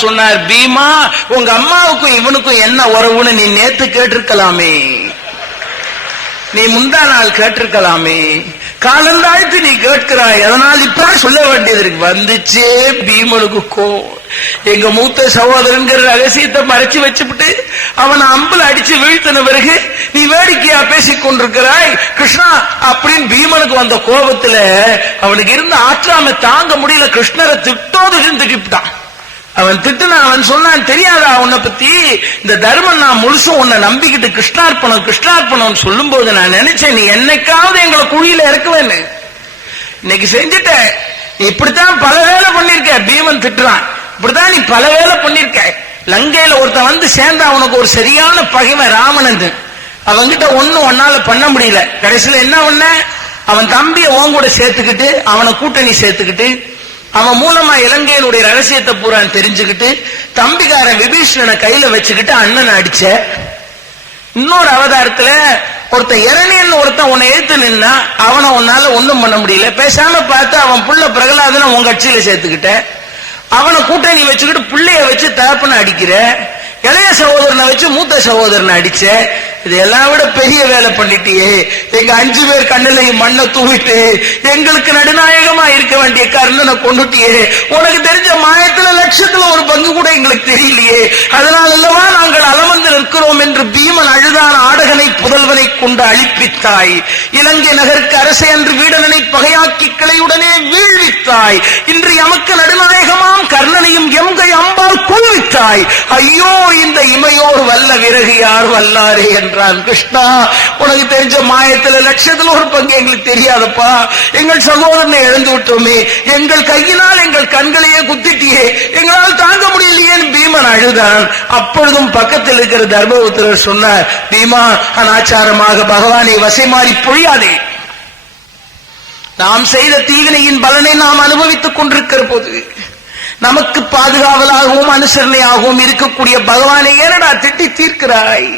சொன்னார் பீமா உங்க அம்மாவுக்கும் இவனுக்கும் என்ன உறவுன்னு நீ நேத்து கேட்டிருக்கலாமே. நீ முந்தா நாள் கேட்டிருக்கலாமே. காலந்தாழ்த்து நீ கேட்கிறாய். அதனால் இப்ப சொல்ல வேண்டியது இருக்கு. வந்துச்சே பீமனுக்கு கோ எங்க மூத்த சகோதரன்கிற ரகசியத்தை மறைச்சு வச்சுட்டு அவனை அம்புல அடிச்சு வீழ்த்தின பிறகு நீ வேடிக்கையா பேசிக் கொண்டிருக்கிறாய். கிருஷ்ணா அப்படின்னு பீமனுக்கு வந்த கோபத்துல அவனுக்கு இருந்த ஆற்றாமை தாங்க முடியல. கிருஷ்ணரை திட்டோதுன்னு திட்டிவிட்டான் அவன் திட்டுனா அவன் சொன்னான் தெரியாதா உன்னை பத்தி? இந்த தர்மம் நான் முழுசும் உன்னை நம்பிக்கிட்டு கிருஷ்ணார்ப்பணம் கிருஷ்ணார்ப்பணம் சொல்லும் போது நான் நினைச்சேன் நீ என்னைக்காவது எங்களை குழியில இறக்குவேன்னு. இன்னைக்கு செஞ்சுட்ட. நீ இப்படித்தான் பல வேலை பண்ணிருக்க. பீமன் திட்டுறான். இப்படித்தான் நீ பல வேலை பண்ணிருக்க. லங்கையில ஒருத்தன் வந்து சேர்ந்தா அவனுக்கு ஒரு சரியான பகைவன் ராமனந்து அவன்கிட்ட ஒன்னும் ஒன்னால பண்ண முடியல. கடைசியில என்ன பண்ண? அவன் தம்பிய உன் கூட சேர்த்துக்கிட்டு அவனை கூட்டணி சேர்த்துக்கிட்டு அவன் மூலமா இலங்கையினுடைய ரகசியத்தை பூரா தெரிஞ்சுக்கிட்டு தம்பிக்காரன் விபீஷ்ணனை கையில வச்சுக்கிட்டு அண்ணனை அடிச்ச. இன்னொரு அவதாரத்துல ஒருத்தன் இரணியன் ஒருத்தன் உன்னை எழுத்து நின்னா அவனை உன்னால ஒண்ணும் பண்ண முடியல. பேசாம பார்த்து அவன் புள்ள பிரகலாதனை உன் கட்சியில சேர்த்துக்கிட்ட. அவனை கூட்டணி வச்சுக்கிட்டு பிள்ளைய வச்சு தகப்பனை அடிக்கிற. இளைய சகோதரனை வச்சு மூத்த சகோதரனை அடிச்ச இதெல்லாம் விட பெரிய வேலை பண்ணிட்டியே. எங்க அஞ்சு பேர் கண்ணிலையும் மண்ணை தூவிட்டு எங்களுக்கு நடுநாயகமா இருக்க வேண்டிய கருணனை கொண்டுட்டியே. உனக்கு தெரிஞ்ச மாயத்துல லட்சத்துல ஒரு பங்கு கூட எங்களுக்கு தெரியலையே. அதனால அல்லவா நாங்கள் அலமந்து நிற்கிறோம் என்று பீமன் அழுதான ஆடகனை புதல்வனை கொண்டு அழிப்பித்தாய். இலங்கை நகருக்கு அரசை அன்று வீடனனை பகையாக்கி கிளையுடனே வீழ்வித்தாய். இன்று எமக்கு நடுநாயகமாம் கர்ணனையும் எம்கை அம்பால் கூவித்தாய். ஐயோ இந்த இமையோர் வல்ல விறகு யார் வல்லாரே என்றான் கிருஷ்ணா. உனக்கு தெரிஞ்ச மாயத்துல லட்சத்துல ஒரு பங்கு எங்களுக்கு தெரியாதப்பா. எங்கள் சகோதரனை இழந்து விட்டோமே. எங்கள் கையினால் எங்கள் கண்களையே குத்திட்டியே. எங்களால் தாங்க முடியலையே பீமன் அழுதான். அப்பொழுதும் பக்கத்தில் இருக்கிற தர்மபுத்திரர் சொன்னார் பீமா அனாச்சாரமாக பகவானை வசை மாறி பொழியாதே. நாம் செய்த தீவினையின் பலனை நாம் அனுபவித்துக் கொண்டிருக்கிற போது நமக்கு பாதுகாவலாகவும் அனுசரணையாகவும் இருக்கக்கூடிய பகவானை ஏனடா திட்டி தீர்க்கிறாய்?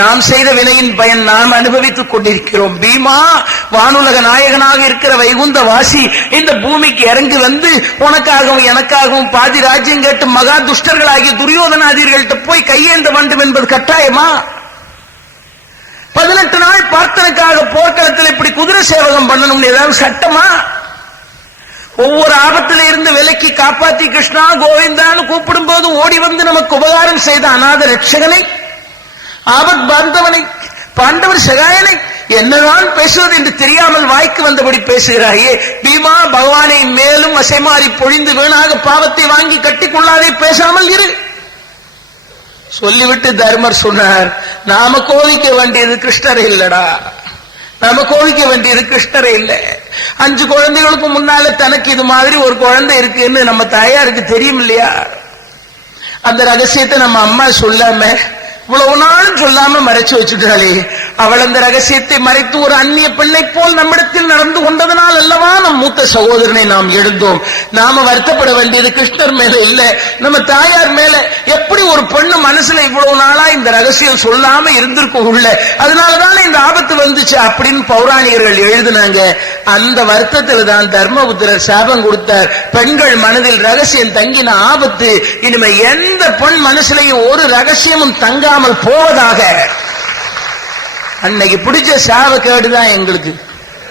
நாம் செய்த வினையின் பயன் நாம் அனுபவித்துக் கொண்டிருக்கிறோம். பீமா வானுலக நாயகனாக இருக்கிற வைகுந்த வாசி இந்த பூமிக்கு இறங்கி வந்து உனக்காகவும் எனக்காகவும் பாதி ராஜ்யம் கேட்டு மகா துஷ்டர்களாகிய துரியோதனாதிர்கள்ட்ட போய் கையேந்த வேண்டும் என்பது கட்டாயமா? பதினெட்டு நாள் பார்த்தனுக்காக போர்க்களத்தில் இப்படி குதிரை சேவகம் பண்ணணும்னு ஏதாவது சட்டமா? ஒவ்வொரு ஆபத்தில இருந்து விலக்கி காப்பாத்தி கிருஷ்ணா கோவிந்தான்னு கூப்பிடும் போது ஓடி வந்து நமக்கு உபகாரம் செய்த அநாத ரட்சகனை ஆபத் பாந்தவனை பாண்டவர் சகாயனை என்னதான் பேசுவது என்று தெரியாமல் வாய்க்கு வந்தபடி பேசுகிறாயே. பீமா பகவானை மேலும் அசைமாறி பொழிந்து வீணாக பாவத்தை வாங்கி கட்டிக்கொள்ளாதே பேசாமல் இரு. சொல்லிவிட்டு தர்மர் சொன்னார் நாம கோவிக்க வேண்டியது கிருஷ்ணரை இல்லடா. நாம கோவிக்க வேண்டியது கிருஷ்ணரை இல்ல. அஞ்சு குழந்தைகளுக்கு முன்னால தனக்கு இது மாதிரி ஒரு குழந்தை இருக்குன்னு நம்ம தாயாருக்கு தெரியும் இல்லையா? அந்த ரகசியத்தை நம்ம அம்மா சொல்லாம இவ்வளவு நாளும் சொல்லாம மறைச்சு வச்சுட்டாலே அவள் அந்த ரகசியத்தை மறைத்து ஒரு அந்நிய பெண்ணை போல் நம்மிடத்தில் நடந்து கொண்டதனால் அல்லவா நம் மூத்த சகோதரனை நாம் எழுந்தோம்? நாம வருத்தப்பட வேண்டியது கிருஷ்ணர் மேல இல்ல. நம்ம தாயார் மேல எப்படி ஒரு பெண்ணு மனசுல இவ்வளவு நாளா இந்த ரகசியம் சொல்லாம இருந்திருக்கும் உள்ள? அதனாலதான் இந்த ஆபத்து வந்துச்சு அப்படின்னு பௌராணிகர்கள் எழுதினாங்க. அந்த வருத்தத்துல தான் தர்மபுத்திரர் சாபம் கொடுத்தார். பெண்கள் மனதில் ரகசியம் தங்கின ஆபத்து இனிமே எந்த பெண் மனசுலையும் ஒரு ரகசியமும் தங்காமல் போவதாக அன்னைக்கு பிடிச்ச சாவ கேடுதான் எங்களுக்கு.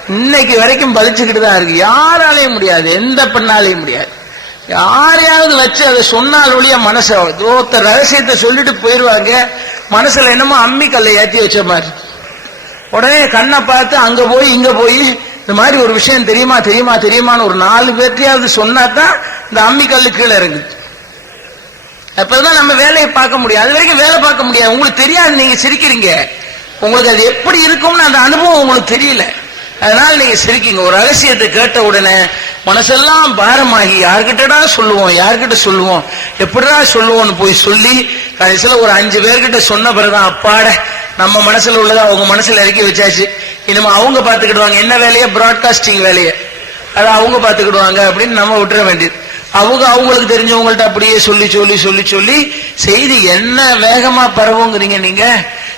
இன்னைக்கு வரைக்கும் பலிச்சுக்கிட்டு தான் இருக்கு. யாராலையும் முடியாது. எந்த பெண்ணாலையும் முடியாது. யாரையாவது வச்சு அதை சொன்னால் ஒழிய மனசை ஒருத்தர் ரகசியத்தை சொல்லிட்டு போயிருவாங்க. மனசுல என்னமோ அம்மி கல்லை ஏற்றி வச்ச மாதிரி. உடனே கண்ணை பார்த்து அங்க போய் இங்க போய் இந்த மாதிரி ஒரு விஷயம் தெரியுமா தெரியுமா தெரியுமான்னு ஒரு நாலு பேர்த்தையாவது சொன்னா தான் இந்த அம்மி கல்லு கீழே இறங்குது. அப்பதான் நம்ம வேலையை பார்க்க முடியும். அது வரைக்கும் வேலை பார்க்க முடியாது. உங்களுக்கு தெரியாது. நீங்க சிரிக்கிறீங்க. உங்களுக்கு அது எப்படி இருக்கும்னு அந்த அனுபவம் உங்களுக்கு தெரியல. அதனால நீங்க சிரிக்கீங்க. ஒரு ரகசியத்தை கேட்ட உடனே மனசெல்லாம் பாரமாகி யார்கிட்டடா சொல்லுவோம்? யார்கிட்ட சொல்லுவோம்? எப்படிடா சொல்லுவோம்னு போய் சொல்லி கடைசியில ஒரு அஞ்சு பேர்கிட்ட சொன்ன பிறகுதான் அப்பாட நம்ம மனசுல உள்ளதை அவங்க மனசுல இறக்கி வச்சாச்சு. இனிமே அவங்க பாத்துக்கிடுவாங்க என்ன வேலையை? ப்ராட்காஸ்டிங் வேலையை. அதை அவங்க பாத்துக்கிடுவாங்க அப்படின்னு நம்ம விட்டுற வேண்டியது. அவங்க அவங்களுக்கு தெரிஞ்சவங்கள்ட்ட அப்படியே சொல்லி சொல்லி சொல்லி சொல்லி செய்தி என்ன வேகமா பரவுங்கிறீங்க நீங்க?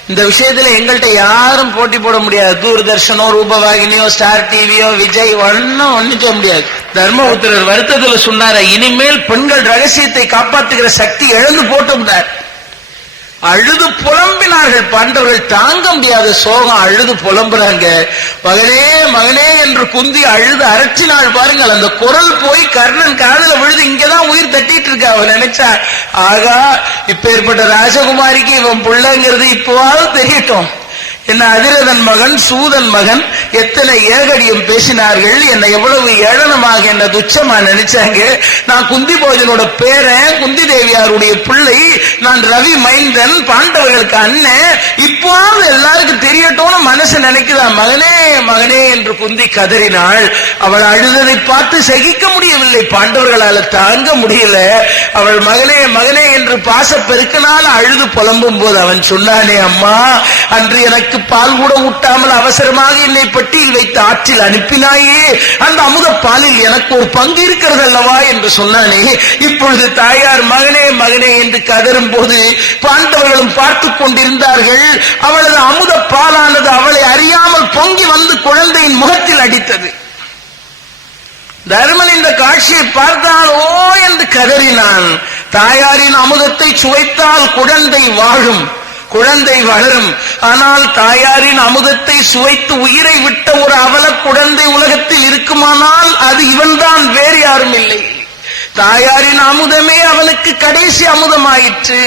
இந்த விஷயத்துல எங்கள்கிட்ட யாரும் போட்டி போட முடியாது. தூர்தர்ஷனோ ரூபவாகினியோ ஸ்டார் டிவியோ விஜய் ஒன்னும் ஒண்ணும் செய்ய முடியாது. தர்மபுத்திரர் வருத்தத்துல சொன்னார இனிமேல் பெண்கள் ரகசியத்தை காப்பாற்றுகிற சக்தி எழுந்து போட்டு அழுது புலம்பினார்கள். பாண்டவர்கள் தாங்க முடியாத சோகம் அழுது புலம்புறாங்க. மகனே மகனே என்று குந்தி அழுது அரற்றினாள் பாருங்கள். அந்த குரல் போய் கர்ணன் காதல விழுது இங்கதான் உயிர் தட்டிட்டு இருக்கா. அவன் நினைச்சா ஆகா இப்ப ஏற்பட்ட ராஜகுமாரிக்கு இவன் புள்ளங்கிறது இப்போவாவது தெரியட்டும். என்ன அதிரதன் மகன் சூதன் மகன் எத்தனை ஏகடியம் பேசினார்கள் என்னை எவ்வளவு ஏளனமாக என்ன துச்சமா நினைச்சாங்க. நான் குந்தி போஜனோட பேரன் குந்தி தேவியாருடைய பிள்ளை நான் ரவி மைந்தன் பாண்டவர்களுக்கு அண்ணன். இப்போது எல்லாருக்கும் தெரியட்டும்னு மனசு நினைக்குதா? மகனே மகனே என்று குந்தி கதறினாள். அவள் அழுததை பார்த்து சகிக்க முடியவில்லை. பாண்டவர்களால தாங்க முடியல. அவள் மகனே மகனே என்று பாச பெருக்கினால் அழுது புலம்பும் போது அவன் சொன்னானே அம்மா அன்று எனக்கு பால் கூட ஊட்டாமல் அவசரமாக என்னை பட்டியில் வைத்து ஆற்றில் அனுப்பினாயே. அந்த அமுத பாலில் எனக்கு ஒரு பங்கு இருக்கிறது அல்லவா என்று சொன்னானே. இப்பொழுது தாயார் மகனே மகனே என்று கதறும் போது பாண்டவர்களும் பார்த்துக் கொண்டிருந்தார்கள். அவளது அமுத பாலானது அவளை அறியாமல் பொங்கி வந்து குழந்தையின் முகத்தில் அடித்தது. தர்மன் இந்த காட்சியை பார்த்தால் ஓ என்று கதறினான். தாயாரின் அமுதத்தை சுவைத்தால் குழந்தை வாழும். குழந்தை வளரும். ஆனால் தாயாரின் அமுதத்தை சுவைத்து உயிரை விட்ட ஒரு அவல குழந்தை உலகத்தில் இருக்குமானால் அது இவன்தான் வேறு யாரும் இல்லை. தாயாரின் அமுதமே அவனுக்கு கடைசி அமுதமாயிற்று.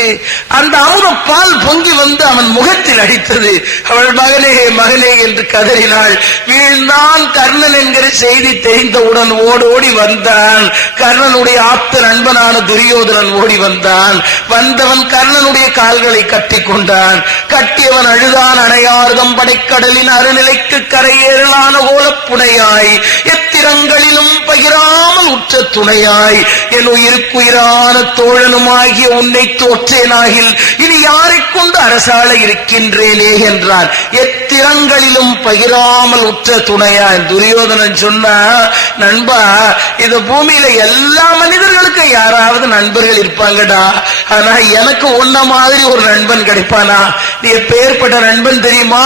அந்த அமுத பால் பொங்கி வந்து அவன் முகத்தில் அடித்தது. அவள் மகனே மகனே என்று கதறினாள். வீழ்ந்தான் கர்ணன் என்கிற செய்தி தெரிந்தவுடன் ஓடோடி வந்தான். கர்ணனுடைய ஆப்த நண்பனான துரியோதனன் ஓடி வந்தான். வந்தவன் கர்ணனுடைய கால்களை கட்டி கொண்டான். கட்டியவன் அழுதான் அணையார்தம் படைக்கடலின் அருநிலைக்கு கரையேறலான ஓலப்புனையாய். எத்திரங்களிலும் பகிராமல் உற்ற துணையாய். என் உயிருக்குயிரான தோழனுமாகிய உன்னை தோற்றேனாகில் இனி யாரைக் கொண்டு அரசாள இருக்கின்றேனே என்றான் எத்திரங்களிலும் பகிராமல் உற்ற துணையா? துரியோதனன் சொன்னா நண்பா இந்த பூமியில எல்லா மனிதர்களுக்கும் யாராவது நண்பர்கள் இருப்பாங்கடா. ஆனா எனக்கு உன்ன மாதிரி ஒரு நண்பன் கிடைப்பானா? நீ எப்பேற்பட்ட நண்பன் தெரியுமா?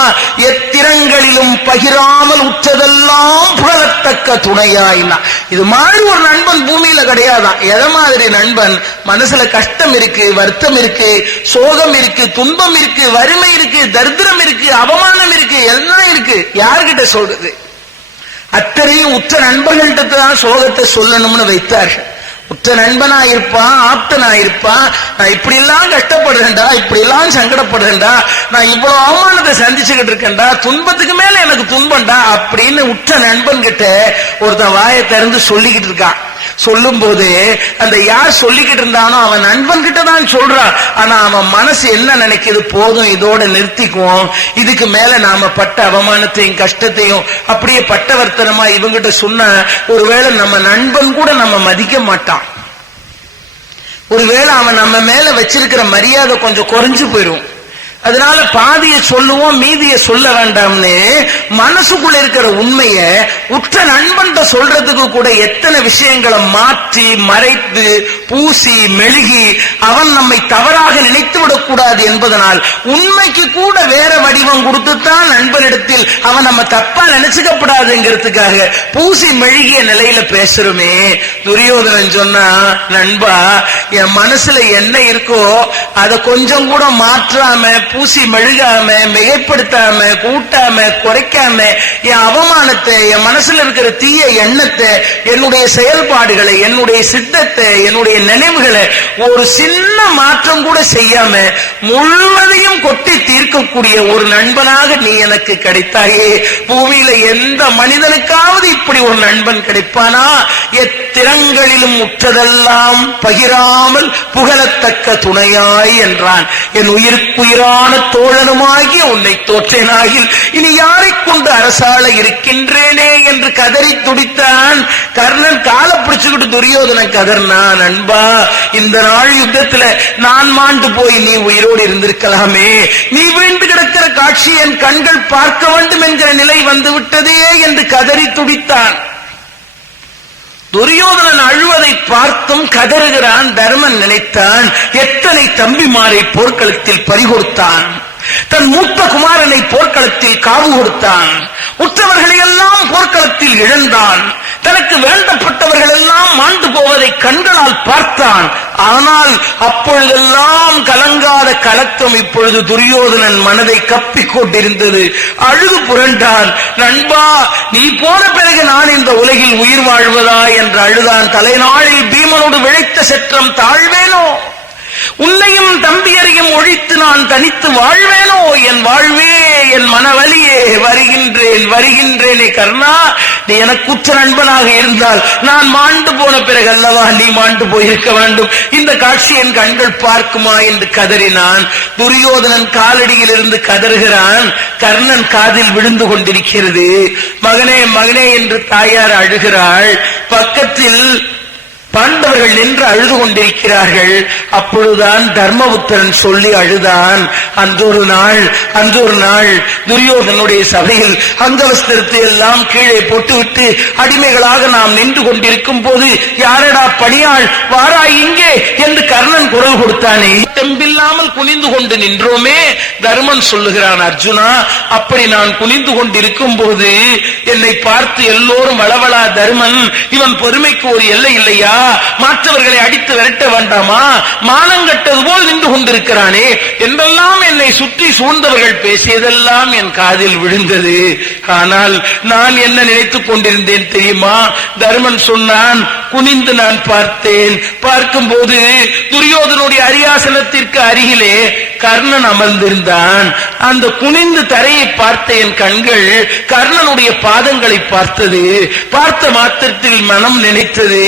எத்திரங்களிலும் பகிராமல் உற்றதெல்லாம் புகழத்தக்க துணையாயினா. இது மாதிரி ஒரு நண்பன் பூமியில கிடையாதான் எதை மாதிரி நண்பன்? மனசுல கஷ்டம் இருக்கு வருத்தம் இருக்கு சோகம் இருக்கு துன்பம் இருக்கு வறுமை இருக்கு தரித்திரம் இருக்கு அவமானம் இருக்கு எல்லாம் இருக்கு. யார்கிட்ட சொல்றது? அத்தனையும் உற்ற நண்பர்கள்ட்ட தான் சோகத்தை சொல்லணும்னு வைத்தார்கள். உற்ற நண்பனா இருப்பான் ஆப்தனா இருப்பான் நான் இப்படி எல்லாம் கஷ்டப்படுறேன்டா இப்படி எல்லாம் சங்கடப்படுறேன்டா நான் இவ்வளவு அவமானத்தை சந்திச்சுக்கிட்டு இருக்கேன்டா துன்பத்துக்கு மேல எனக்கு துன்பம்டா அப்படின்னு உற்ற நண்பன் கிட்ட ஒருத்தன் வாயை திறந்து சொல்லிக்கிட்டு இருக்கான். சொல்லும் போது அந்த யார் சொல்லிக்கிட்டு இருந்தானோ அவன் நண்பன் கிட்ட தான் சொல்றான் ஆனா அவன் மனசு என்ன நினைக்குது? போதும் இதோட நிறுத்திக்குவோம். இதுக்கு மேல நாம பட்ட அவமானத்தையும் கஷ்டத்தையும் அப்படியே பட்டவர்த்தனமா இவங்கிட்ட சொன்ன ஒருவேளை நம்ம நண்பன் கூட நம்ம மதிக்க மாட்டான். ஒருவேளை அவன் நம்ம மேல வச்சிருக்கிற மரியாதை கொஞ்சம் குறைஞ்சு போயிடும் அதனால பாதியை சொல்லுவோம் மீதியை சொல்ல வேண்டாம்னு மனசுக்குள்ள இருக்கிற உண்மைய உற்ற நண்பன் சொல்றதுக்கு கூட எத்தனை விஷயங்களை மாற்றி மறைத்து பூசி மெழுகி அவன் நம்மை தவறாக நினைத்து விடக்கூடாது என்பதனால் உண்மைக்கு கூட வேற வடிவம் கொடுத்துத்தான் நண்பனிடத்தில் அவன் நம்ம தப்பா நினைச்சுக்கப்படாதுங்கிறதுக்காக பூசி மெழுகிய நிலையில பேசுறோமே. துரியோதனன் சொன்னா நண்பா என் மனசுல என்ன இருக்கோ அதை கொஞ்சம் கூட மாற்றாம பூசி மெழுகாம மிகைப்படுத்தாம கூட்டாம குறைக்காம என் அவமானத்தை என் மனசுல இருக்கிற தீய எண்ணத்தை என்னுடைய செயல்பாடுகளை என்னுடைய சித்தத்தை என்னுடைய நினைவுகளை ஒரு சின்ன மாற்றம் கூட செய்யாம முழுவதையும் கொட்டி தீர்க்கக்கூடிய ஒரு நண்பனாக நீ எனக்கு கிடைத்தாயே. பூமியில எந்த மனிதனுக்காவது இப்படி ஒரு நண்பன் கிடைப்பானா? எத்திரங்களிலும் உற்றதெல்லாம் பகிராமல் புகழத்தக்க துணையாய் என்றான். என் அன்பான தோழனுமாகிய உன்னை தோற்றேனாகில் இனி யாரை கொண்டு அரசாள இருக்கின்றேனே என்று கதறி துடித்தான் கர்ணன். கால பிடிச்சுக்கிட்டு துரியோதனன் கதர்னான் அன்பா இந்த நாள் யுத்தத்துல நான் மாண்டு போய் நீ உயிரோடு இருந்திருக்கலாமே. நீ வீழ்ந்து கிடக்கிற காட்சி என் கண்கள் பார்க்க வேண்டும் என்கிற நிலை வந்து விட்டதே என்று கதறி துடித்தான். துரியோதனன் அழுவதை பார்த்தும் கதறுகிறான் தர்மன் நினைத்தான். எத்தனை தம்பிமாரை போர்க்களத்தில் பறிகொடுத்தான். தன் மூத்த குமாரனை போர்க்களத்தில் காவு கொடுத்தான். உற்றவர்களை எல்லாம் போர்க்களத்தில் இழந்தான். தனக்கு வேண்டப்பட்டவர்கள் எல்லாம் மாண்டு போவதை கண்களால் பார்த்தான். ஆனால் அப்பொழுதெல்லாம் கலங்காத கலக்கம் இப்பொழுது துரியோதனன் மனதை கப்பிக் கொண்டிருந்தது. அழுது புரண்டான் நண்பா நீ போன பிறகு நான் இந்த உலகில் உயிர் வாழ்வதா? என்று அழுதான் தலைநாளில் பீமனோடு விழைத்த செற்றம் தாழ்வேனோ? உன்னையும் தம்பியரையும் ஒழித்து நான் தனித்து வாழ்வேனோ? என் வாழ்வே என் மனவலியே வருகின்றேன் வருகின்றேனே கர்ணா. நீ எனக்கு உற்ற நண்பனாக இருந்தால் நான் மாண்டு போன பிறகு அல்லவா நீ மாண்டு போயிருக்க வேண்டும். இந்த காட்சி என் கண்கள் பார்க்குமா என்று கதறினான். துரியோதனன் காலடியில் இருந்து கதறுகிறான். கர்ணன் காதில் விழுந்து கொண்டிருக்கிறது. மகனே மகனே என்று தாயார் அழுகிறாள். பக்கத்தில் பாண்டவர்கள் நின்று அழுது கொண்டிருக்கிறார்கள். அப்பொழுதுதான் தர்மபுத்திரன் சொல்லி அழுதான். அன்றொரு நாள் அன்றொரு நாள் துரியோதனுடைய சபையில் அங்கவஸ்திரத்தை எல்லாம் கீழே போட்டுவிட்டு அடிமைகளாக நாம் நின்று கொண்டிருக்கும் போது யாரடா பணியாள்? வாரா இங்கே! என்று கர்ணன் குரல் கொடுத்தானே. தெம்பில்லாமல் குனிந்து கொண்டு நின்றோமே தர்மன் சொல்லுகிறான் அர்ஜுனா அப்படி நான் குனிந்து கொண்டிருக்கும் போது என்னை பார்த்து எல்லோரும் வளவளா தர்மன். இவன் பொறுமைக்கு ஒரு எல்லை இல்லையா? மற்றவர்களை அடித்து விரட்ட வேண்டாமா? மானங்கட்டது போல் நின்று கொண்டிருக்கிறானே. என்றெல்லாம் என்னை சுற்றி சூழ்ந்தவர்கள் பேசியதெல்லாம் என் காதில் விழுந்தது. ஆனால் நான் என்ன நினைத்துக் கொண்டிருந்தேன் தெரியுமா? தர்மன் சொன்னான் குனிந்து நான் பார்த்தேன். பார்க்கும் போது துரியோதனுடைய அரியாசனத்திற்கு அருகிலே கர்ணன் அமர்ந்திருந்தான். அந்த குனிந்து தரையை பார்த்த என் கண்கள் கர்ணனுடைய பாதங்களை பார்த்தது. பார்த்த மாத்திரத்தில் மனம் நினைத்தது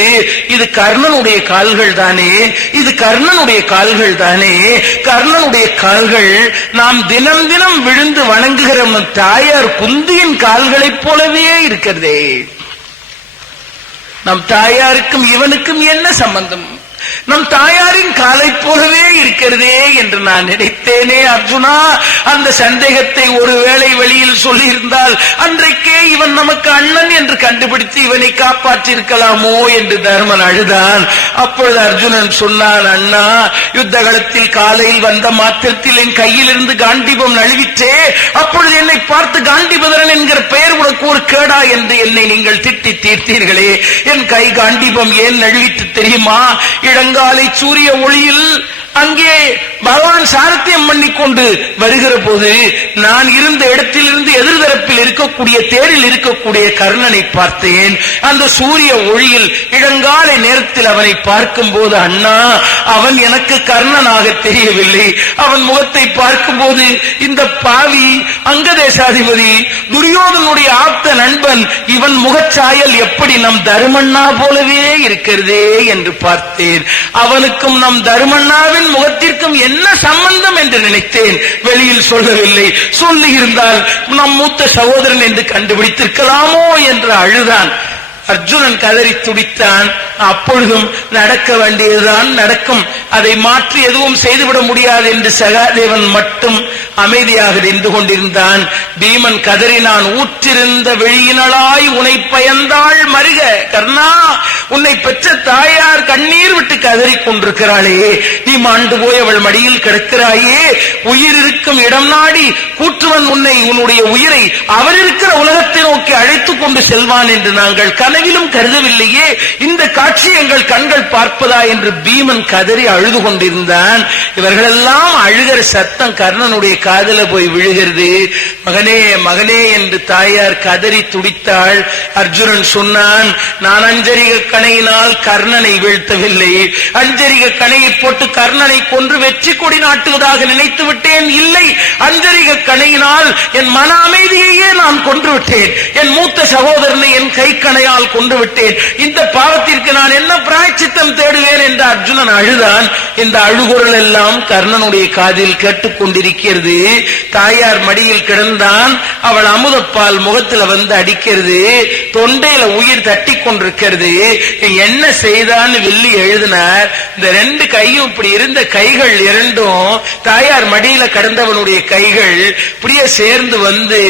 இது கர்ணனுடைய கால்கள் தானே இது கர்ணனுடைய கால்கள் தானே கர்ணனுடைய கால்கள் நாம் தினம் தினம் விழுந்து வணங்குகிற தாயார் குந்தியின் கால்களைப் போலவே இருக்கிறதே. நம் தாயாருக்கும் இவனுக்கும் என்ன சம்பந்தம்? நம் தாயாரின் காலை போலவே இருக்கிறதே என்று நான் நினைத்தேனே அர்ஜுனா. அந்த சந்தேகத்தை ஒருவேளை வெளியில் சொல்லியிருந்தால் அன்றைக்கே இவன் நமக்கு அண்ணன் என்று கண்டுபிடித்து இவனை காப்பாற்றிருக்கலாமோ என்று தர்மன் அழுதான். அப்பொழுது அர்ஜுனன் சொன்னான் அண்ணா யுத்த காலத்தில் காலையில் வந்த மாத்திரத்தில் என் கையிலிருந்து காண்டிபம் நழுவிற்றே. அப்பொழுது என்னை பார்த்து காண்டிபதரன் என்கிற பெயர் உனக்கு ஒரு கேடா என்று என்னை நீங்கள் திட்டி தீர்த்தீர்களே. என் கை காண்டிபம் ஏன் நழுவித்து தெரியுமா? இளங்காலை சூரிய ஒளியில் அங்கே பகவான் சாரத்தியம் பண்ணிக்கொண்டு வருகிற போது நான் இருந்த இடத்திலிருந்து எதிர்தரப்பில் இருக்கக்கூடிய தேரில் இருக்கக்கூடிய கர்ணனை பார்த்தேன். அந்த சூரிய ஒளியில் இளங்காலை நேரத்தில் அவனை பார்க்கும் போது அண்ணா அவன் எனக்கு கர்ணனாக தெரியவில்லை. அவன் முகத்தை பார்க்கும் போது இந்த பாவி அங்கதேசாதிபதி துரியோதனுடைய ஆப்த நண்பன் இவன் முகச்சாயல் எப்படி நம் தருமண்ணா போலவே இருக்கிறதே? என்று பார்த்தேன். அவனுக்கும் நம் தருமண்ணாவே தருமண்ணாவின் முகத்திற்கும் என்ன சம்பந்தம் என்று நினைத்தேன். வெளியில் சொல்லவில்லை. சொல்லி இருந்தால் நம் மூத்த சகோதரன் என்று கண்டுபிடித்திருக்கலாமோ என்று அழுதான். அர்ஜுனன் கதறி துடித்தான். அப்பொழுதும் நடக்க வேண்டியதுதான் நடக்கும். அதை மாற்றி எதுவும் செய்துவிட முடியாது என்று சகாதேவன் மட்டும் அமைதியாக நின்று கொண்டிருந்தான். பீமன் கதறினான் ஊற்றிருந்த வெளியினளாய் உனை பயந்தாள் மருக. கர்ணா உன்னை பெற்ற தாயார் கண்ணீர் விட்டு கதறிக் கொண்டிருக்கிறாளே. நீ மாண்டு போய் அவள் மடியில் கிடக்கிறாயே. உயிர் இருக்கும் இடம் நாடி கூற்றுவன் உன்னை உன்னுடைய உயிரை அவர் இருக்கிற உலகத்தை நோக்கி அழைத்துக் கொண்டு செல்வான் என்று நாங்கள் கனவிலும் கருதவில்லையே. இந்த காட்சி எங்கள் கண்கள் பார்ப்பதா என்று பீமன் கதறி அழுது கொண்டிருந்தான். இவர்களெல்லாம் அழுகிற சத்தம் கர்ணனுடைய காதல போய் விழுகிறது. மகனே மகனே என்று தாயார் கதறி துடித்தாள். அர்ஜுனன் சொன்னான் நான் அஞ்சரிக கணையினால் கர்ணனை வீழ்த்தவில்லை. அஞ்சரிக கணையை போட்டு கர்ணனை கொன்று வெற்றி கொடி நாட்டுவதாக நினைத்து விட்டேன். இல்லை அஞ்சரிக கணையினால் என் மன அமைதியையே நான் கொன்று விட்டேன். என் மூத்த சகோதரனை என் கை கொண்டு விட்டேன். இந்த பாவத்திற்கு நான் என்ன பிராய்ச்சித்தம் தேடுவேன் என்று அர்ஜுனன் அழுதான். இந்த அழுகுரல் எல்லாம் கர்ணனுடைய காதில் கேட்டுக்கொண்டிருக்கிறது. தாயார் மடியில் கிடந்தான். அவள் அமுதப்பால் முகத்துல வந்து அடிக்கிறது. தொண்டையில உயிர் தட்டி கொண்டிருக்கிறது. என்ன செய்தான்னு வில்லி எழுதினார். இந்த ரெண்டு கையும் இப்படி இருந்த கைகள் இரண்டும் தாயார் மடியில கடந்தவனுடைய கைகள் இப்படியே சேர்ந்து வந்து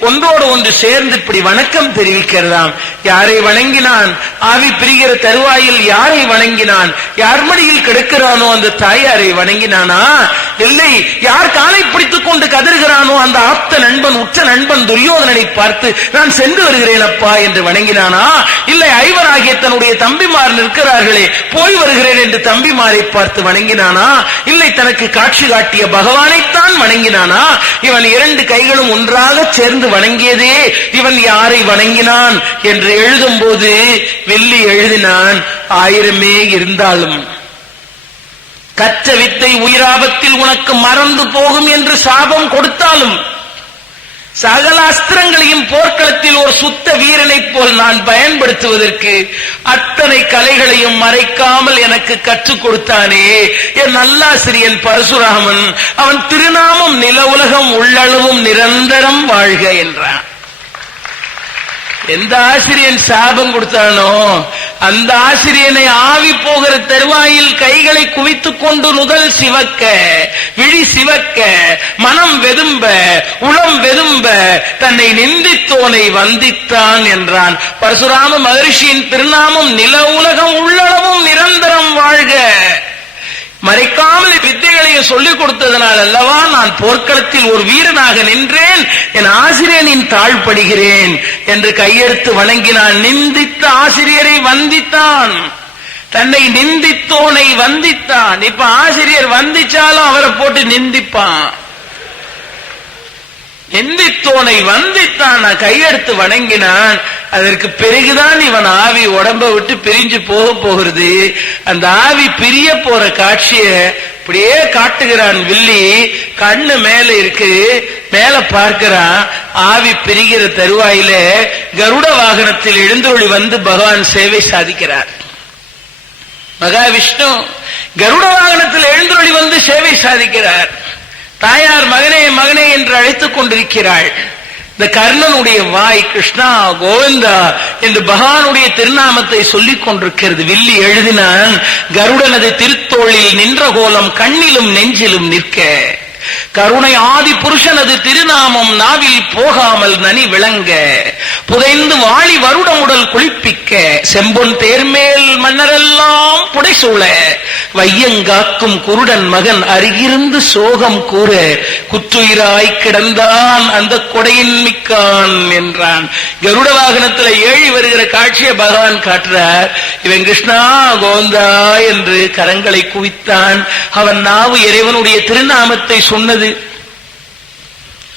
ஒன்றோடு ஒன்று சேர்ந்து இப்படி வணக்கம் தெரிவிக்கிறதாம். யாரை வணங்கினான். ஆவி பிரிகிற தருவாயில் யாரை வணங்கினான்? யார் மடியில் கிடக்கிறானோ அந்த தாயாரை வணங்கினானா? இல்லை யார் காலை பிடித்துக் கொண்டு கதறுகிறானோ அந்த ஆப்த நண்பன் உற்ற நண்பன் துரியோதனனை பார்த்து நான் சென்று வருகிறேன் அப்பா என்று வணங்கினானா? இல்லை ஐவராகிய தன்னுடைய தம்பிமார் நிற்கிறார்களே போய் வருகிறேன் என்று தம்பிமாரை பார்த்து வணங்கினானா? இல்லை தனக்கு காட்சி காட்டிய பகவானைத்தான் வணங்கினானா? இவன் இரண்டு கைகளும் ஒன்றாக சேர்ந்து வணங்கியதே இவன் யாரை வணங்கினான்? என்று எழுதும்போது வெள்ளி எழுதினான் ஆயிரமே இருந்தாலும். கற்ற வித்தை உயிராபத்தில் உனக்கு மறந்து போகும் என்று சாபம் கொடுத்தாலும் சகல அஸ்திரங்களையும் போர்க்களத்தில் ஒரு சுத்த வீரனைப் போல் நான் பயன்படுத்துவதற்கு அத்தனை கலைகளையும் மறைக்காமல் எனக்கு கற்றுக் கொடுத்தானே. என் நல்லாசிரியன் பரசுராமன் அவன் திருநாமம் நில உலகம் உள்ளளவும் நிரந்தரம் வாழ்க என்றான். எந்த ஆசிரியன் சாபம் கொடுத்தானோ அந்த ஆசிரியனை ஆவி போகிற தருவாயில் கைகளை குவித்துக் கொண்டு நுதல் சிவக்க விழி சிவக்க மனம் வெதும்ப உளம் வெதும்ப தன்னை நிந்தித்தோனை வந்தித்தான் என்றான். பரசுராம மகரிஷியின் திருநாமம் நில உலகம் உள்ளளவும் நிரந்தரம் வாழ்க. மறைக்காமல் வித்தைகளையும் சொல்லிக் கொடுத்ததனால் அல்லவா நான் போர்க்களத்தில் ஒரு வீரனாக நின்றேன் என் ஆசிரியனின் தாழ்படுகிறேன் என்று கையெடுத்து வணங்கினான். நிந்தித்த ஆசிரியரை வந்தித்தான். தன்னை நிந்தித்தோனை வந்தித்தான். இப்ப ஆசிரியர் வந்திச்சாலும் அவரை போட்டு நிந்திப்பான். எந்தித்தோனை வந்தித்தான் நான் கையெடுத்து வணங்கினான். அதற்கு பிறகுதான் இவன் ஆவி உடம்ப விட்டு பிரிஞ்சு போக போகிறது. அந்த ஆவி பிரிய போற காட்சிய இப்படியே காட்டுகிறான் வில்லி. கண்ணு மேல இருக்கு. மேல பார்க்கிறான். ஆவி பிரிகிற தருவாயில கருட வாகனத்தில் எழுந்தொழி வந்து பகவான் சேவை சாதிக்கிறார். மகாவிஷ்ணு கருட வாகனத்தில் எழுந்தொழி வந்து சேவை சாதிக்கிறார். தாயார் மகனே மகனே என்று அழைத்துக் கொண்டிருக்கிறாள். இந்த கர்ணனுடைய வாய் கிருஷ்ணா கோவிந்தா என்று பகவானுடைய திருநாமத்தை சொல்லிக் கொண்டிருக்கிறது. வில்லி எழுதினான் கருடனது திருத்தோளில் நின்ற கோலம் கண்ணிலும் நெஞ்சிலும் நிற்க. கருணை ஆதி புருஷனது திருநாமம் நாவில் போகாமல் நனி விளங்க. புதைந்து வாழி வருடமுடல் குளிப்பிக்க செம்பொன் தேர்மேல் மன்னரெல்லாம் புடைசூழ வையங்காக்கும் குருடன் மகன் அருகிருந்து சோகம் கூற குற்றுயிராய் கிடந்தான் அந்த கொடையின் மிக்கான் என்றான். கருட வாகனத்துல ஏழி வருகிற காட்சியை பகவான் காட்டுறார். இவன் கிருஷ்ணா கோந்தா என்று கரங்களை குவித்தான். அவன் நாவு இறைவனுடைய திருநாமத்தை சொன்னது.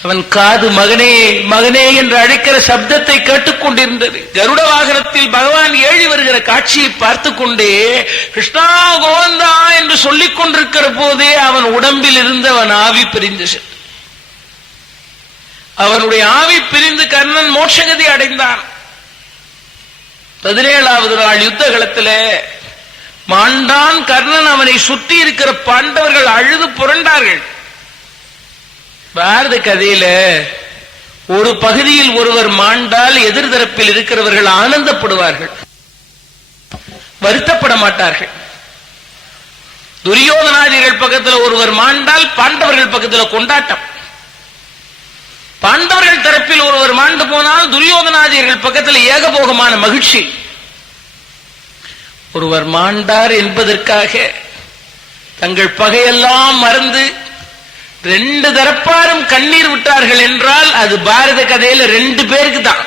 அவன் காது மகனே மகனே என்று அழைக்கிற சப்தத்தை கேட்டுக்கொண்டிருந்தது. கருட வாகனத்தில் பகவான் ஏழி வருகிற காட்சியை பார்த்து கொண்டே கிருஷ்ணா கோவந்தா என்று சொல்லிக் கொண்டிருக்கிற போதே அவன் உடம்பில் இருந்து அவன் ஆவி பிரிந்து சென்று அவனுடைய ஆவி பிரிந்து கர்ணன் மோட்சகதி அடைந்தான். பதினேழாவது நாள் யுத்த களத்திலே மாண்டான் கர்ணன் அவனை சுற்றி இருக்கிற பாண்டவர்கள் அழுது புரண்டார்கள். பாரத கதையில ஒரு பகுதியில் ஒருவர் மாண்டால் எதிர்தரப்பில் இருக்கிறவர்கள் ஆனந்தப்படுவார்கள். வருத்தப்பட மாட்டார்கள். துரியோதனாதிகள் பக்கத்தில் ஒருவர் மாண்டால் பாண்டவர்கள் பக்கத்தில் கொண்டாட்டம். பாண்டவர்கள் தரப்பில் ஒருவர் மாண்டு போனால் துரியோதனாதியர்கள் பக்கத்தில் ஏகபோகமான மகிழ்ச்சி. ஒருவர் மாண்டார் என்பதற்காக தங்கள் பகையெல்லாம் மறந்து ரெண்டு தரப்பாரும் கண்ணீர் விட்டார்கள் என்றால் அது பாரத கதையில ரெண்டு பேருக்கு தான்.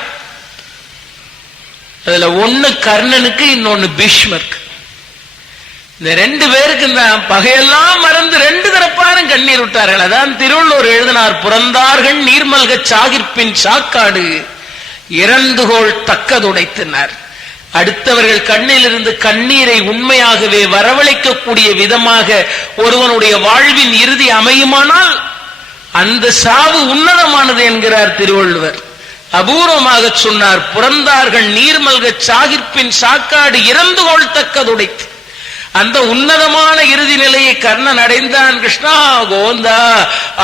அதுல ஒண்ணு கர்ணனுக்கு இன்னொன்னு பீஷ்மருக்கு. இந்த ரெண்டு பேருக்கு தான் பகையெல்லாம் மறந்து ரெண்டு தரப்பாரும் கண்ணீர் விட்டார்கள். அதான் திருவள்ளூர் எழுதினார் புறந்தார்கள் நீர்மல்க சாகிற்பின் சாக்காடு இறந்துகோள் தக்கதுடைத்தினார். அடுத்தவர்கள் கண்ணில் இருந்து கண்ணீரை உண்மையாகவே வரவழைக்கக்கூடிய விதமாக ஒருவனுடைய வாழ்வின் இறுதி அமையுமானால் அந்த சாவு உன்னதமானது என்கிறார் திருவள்ளுவர். அபூர்வமாக சொன்னார் புறந்தார்கள் நீர்மல்க சாகிற்பின் சாக்காடு இறந்து கொள்தக்கதுடைத்து அந்த உன்னதமான இறுதி நிலையை கர்ணன் அடைந்தான். கிருஷ்ணா கோந்தா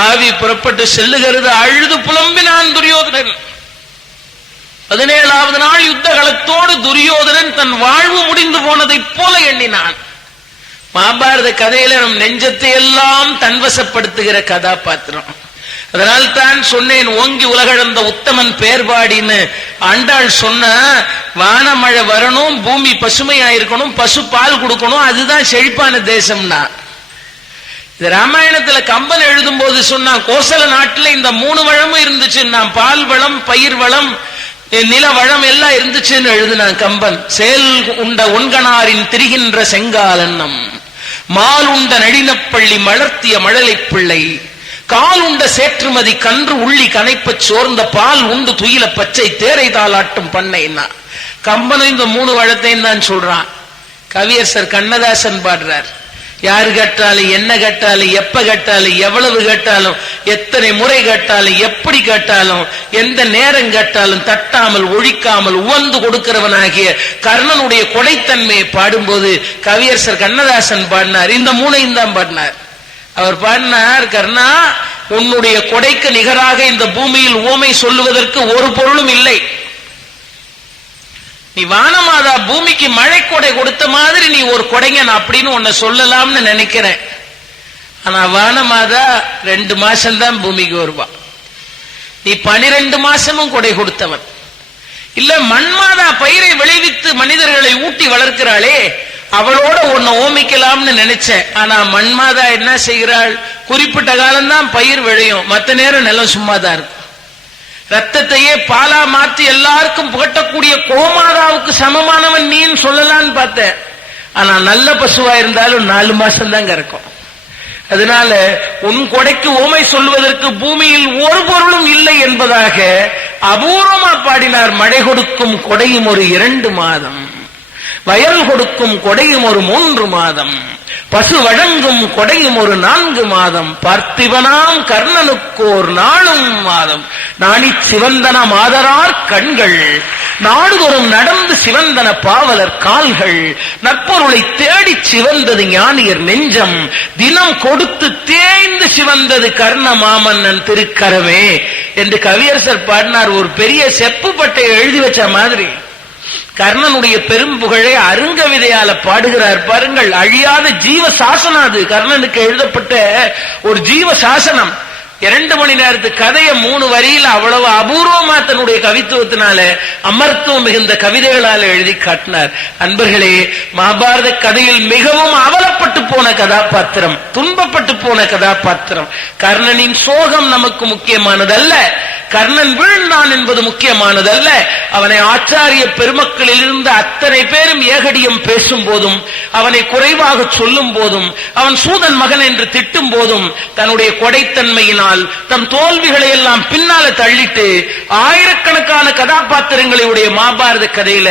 ஆவி புறப்பட்டு செல்லுகிறது. அழுது புலம்பினான் துரியோதனன். பதினேழாவது நாள் யுத்த களத்தோடு தன் வாழ்வு முடிந்து போனதைப் போல எண்ணினான். மகாபாரத கதையில நம் நெஞ்சத்தை எல்லாம் தன்வசப்படுத்துகிற கதாபாத்திரம். அதனால் தான் சொன்னேன் ஓங்கி உலகழந்த உத்தமன் பேர்பாடின்னு ஆண்டாள் சொன்ன வானமழை வரணும் பூமி பசுமையா இருக்கணும் பசு பால் கொடுக்கணும் அதுதான் செழிப்பான தேசம்னா. இது ராமாயணத்துல கம்பன் எழுதும் போது சொன்னான் கோசல நாட்டுல இந்த மூணு வளமும் இருந்துச்சு. நான் பால் வளம் பயிர் வளம் நில வளம் எல்லாம் இருந்துச்சுன்னு எழுதினான் கம்பன். சேல் உண்ட ஒன்கனாரின் திரிகின்ற செங்காலன்னம். மால் உண்ட நடினப்பள்ளி மலர்த்திய மழலை பிள்ளை. கால் உண்ட சேற்றுமதி கன்று உள்ளி கனைப்பச் சோர்ந்த பால் உண்டு துயில பச்சை தேரை தாளாட்டும் பண்ணைன்னா கம்பனும் இந்த மூணு வழத்தையும் தான் சொல்றான். கவியரசர் கண்ணதாசன் பாடுறார். யாரு கேட்டாலும் என்ன கேட்டாலும் எப்ப கேட்டாலும் எவ்வளவு கேட்டாலும் எத்தனை முறை கேட்டாலும் எப்படி கேட்டாலும் எந்த நேரம் கேட்டாலும் தட்டாமல் ஒழிக்காமல் உவந்து கொடுக்கிறவனாகிய கர்ணனுடைய கொடைத்தன்மையை பாடும்போது கவியரசர் கண்ணதாசன் பாடினார். இந்த மூணையும் தான் பாடினார். அவர் பாடினார் கர்ணா உன்னுடைய கொடைக்கு நிகராக இந்த பூமியில் ஊமை சொல்லுவதற்கு ஒரு பொருளும் இல்லை. நீ வானமாதா பூமிக்கு மழை கொடை கொடுத்த மாதிரி நீ ஒரு கொடைங்கன் அப்படின்னு உன்னை சொல்லலாம்னு நினைக்கிறேன். ஆனா வானமாதா ரெண்டு மாசம் தான் பூமிக்கு வருவா. நீ பனிரெண்டு மாசமும் கொடை கொடுத்தவன். இல்ல மண்மாதா பயிரை விளைவித்து மனிதர்களை ஊட்டி வளர்க்கிறாளே அவளோட உன்னை ஓமிக்கலாம்னு நினைச்சேன். ஆனா மண்மாதா என்ன செய்கிறாள்? குறிப்பிட்ட காலம்தான் பயிர் விளையும். மற்ற நேரம் நிலம் சும்மாதான் இருக்கும். ரத்தத்தையே பாலா மாத்தி எல்லாருக்கும் புகட்டக்கூடிய கோமாதாவுக்கு சமமானவன் நீன்னு சொல்லலாம்னு பார்த்தேன். ஆனா நல்ல பசுவா இருந்தாலும் நாலு மாசம் தாங்க கறக்கும் அதனால உன் கொடைக்கு ஓமை சொல்வதற்கு பூமியில் ஒரு பொருளும் இல்லை என்பதாக அபூர்வமா பாடினார் மழை கொடுக்கும் கொடையும் ஒரு இரண்டு மாதம். வயல் கொடுக்கும் கொடையும் ஒரு மூன்று மாதம் பசு வழங்கும் கொடையும் ஒரு நான்கு மாதம் பார்த்திவனாம் கர்ணனுக்கோர் நாளும் மாதம். நாணி சிவந்தன மாதரார் கண்கள் நாடுதோறும் நடந்து சிவந்தன பாவலர் கால்கள். நற்பொருளை தேடி சிவந்தது ஞானியர் நெஞ்சம் தினம் கொடுத்து தேய்ந்து சிவந்தது கர்ண மாமன்னன் திருக்கரமே. என்று கவியரசர் பாடினார் ஒரு பெரிய செப்பு பட்டை எழுதி வச்ச மாதிரி. கர்ணனுடைய பெரும் புகழை அருங்கவிதையால பாடுகிறார் பாருங்கள். அழியாத ஜீவ சாசனம் அது. கர்ணனுக்கு எழுதப்பட்ட ஒரு ஜீவ சாசனம் இரண்டு மணி நேரத்து கதையை மூணு வரியில அவ்வளவு அபூர்வமா தன்னுடைய கவித்துவத்தினால அமர்த்துவம் மிகுந்த கவிதைகளால எழுதி காட்டினார். அன்பர்களே மகாபாரத கதையில் மிகவும் அவலப்பட்டு போன கதாபாத்திரம் துன்பப்பட்டு போன கதாபாத்திரம். கர்ணனின் சோகம் நமக்கு முக்கியமானதல்ல. கர்ணன் வீழ்ந்தான் என்பது முக்கியமானதல்ல. அவனை ஆச்சாரிய பெருமக்களில் இருந்து அத்தனை பேரும் ஏகடியம் பேசும் போதும் அவனை குறைவாக சொல்லும் போதும் அவன் சூதன் மகன் என்று திட்டும் போதும் தன்னுடைய கொடைத்தன்மையின் கொடைத்தன்மையினால் தம் தோல்விகளை எல்லாம் பின்னால தள்ளிட்டு ஆயிரக்கணக்கான கதாபாத்திரங்களுடைய மாபாரத கதையில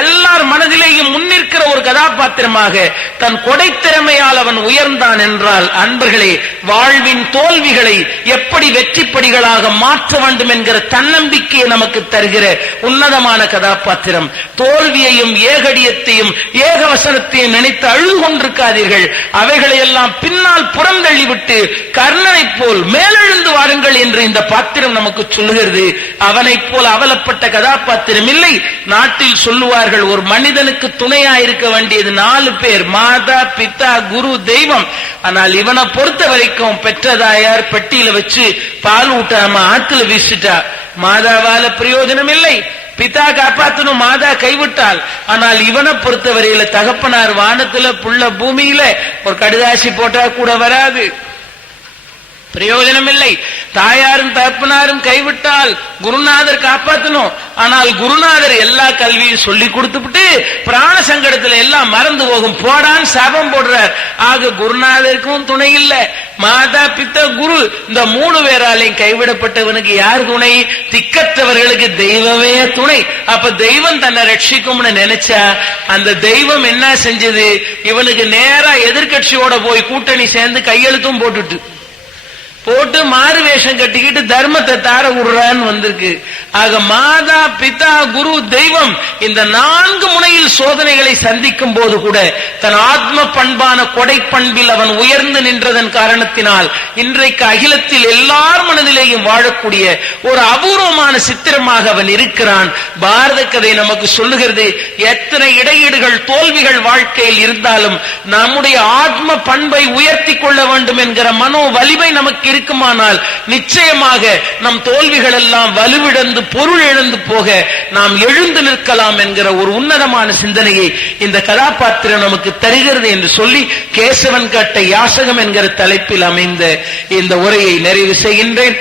எல்லார் மனதிலேயும் முன்னிற்கிற ஒரு கதாபாத்திரமாக தன் கொடைத்திறமையால் அவன் உயர்ந்தான் என்றால் அன்பர்களே வாழ்வின் தோல்விகளை எப்படி வெற்றிப்படிகளாக மாற்ற வேண்டும் என்கிற தன்னம்பிக்கையை நமக்கு தருகிற உன்னதமான கதாபாத்திரம். தோல்வியையும் ஏகடியத்தையும் ஏகவசனத்தையும் நினைத்து அழுது கொண்டிருக்காதீர்கள். அவைகளை எல்லாம் பின்னால் புறந்தள்ளிவிட்டு கர்ணனைப் போல் மேல் மேலெழுந்து வாருங்கள் என்று இந்த பாத்திரம் நமக்கு சொல்லுகிறது. அவனைப் போல அவலப்பட்ட கதாபாத்திரம் இல்லை. நாட்டில் சொல்லுவார்கள் ஒரு மனிதனுக்கு துணையாயிருக்க வேண்டியது நாலு பேர் மாதா பிதா குரு தெய்வம். ஆனால் இவனை பொறுத்த வரைக்கும் பெற்றதாயார் பெட்டியில வச்சு பால் ஊட்டாம ஆத்துல வீசிட்டா மாதாவால பிரயோஜனம் இல்லை. பிதா காப்பாத்தணும் மாதா கைவிட்டால். ஆனால் இவனை பொறுத்தவரையில தகப்பனார் வானத்துல புள்ள பூமியில ஒரு கடுதாசி போட்டா கூட வராது. பிரயோஜனம் இல்லை தாயாரும் தகப்பனாரும் கைவிட்டால் குருநாதர் காப்பாத்தணும். ஆனால் குருநாதர் எல்லா கல்வியும் சொல்லி கொடுத்துட்டு பிராண சங்கடத்துல எல்லாம் மறந்து போகும். போடான்னு சாபம் போடுறார். ஆக குருநாதருக்கும் துணை இல்ல. மாதா பித்த குரு இந்த மூணு பேராலையும் கைவிடப்பட்டவனுக்கு யார் துணை? திக்கற்றவர்களுக்கு தெய்வமே துணை. அப்ப தெய்வம் தன்னை ரட்சிக்கும்னு நினைச்சா அந்த தெய்வம் என்ன செஞ்சது? இவனுக்கு நேரா எதிர்கட்சியோட போய் கூட்டணி சேர்ந்து கையெழுத்தும் போட்டுட்டு போட்டு மாறு வேஷம் கட்டிக்கிட்டு தர்மத்தை தார விடுறான்னு வந்திருக்கு. ஆக மாதா பிதா குரு தெய்வம் இந்த நான்கு முனையில் சோதனைகளை சந்திக்கும் போது கூட தன் ஆத்ம பண்பான கொடை பண்பில் அவன் உயர்ந்து நின்றதன் காரணத்தினால் இன்றைக்கு அகிலத்தில் எல்லார் மனதிலேயும் வாழக்கூடிய ஒரு அபூர்வமான சித்திரமாக அவன் இருக்கிறான். பாரத கதை நமக்கு சொல்லுகிறது எத்தனை இடையீடுகள் தோல்விகள் வாழ்க்கையில் இருந்தாலும் நம்முடைய ஆத்ம பண்பை உயர்த்தி கொள்ள வேண்டும் என்கிற மனோ வலிமை நமக்கு இருக்குமானால் நிச்சயமாக நம் தோல்விகள் எல்லாம் வலுவிழந்து பொருள் இழந்து போக நாம் எழுந்து நிற்கலாம் என்கிற ஒரு உன்னதமான சிந்தனையை இந்த கதாபாத்திரம் நமக்கு தருகிறது என்று சொல்லி கேசவன் கட்ட யாசகம் என்கிற தலைப்பில் அமைந்த இந்த உரையை நிறைவு செய்கின்றேன்.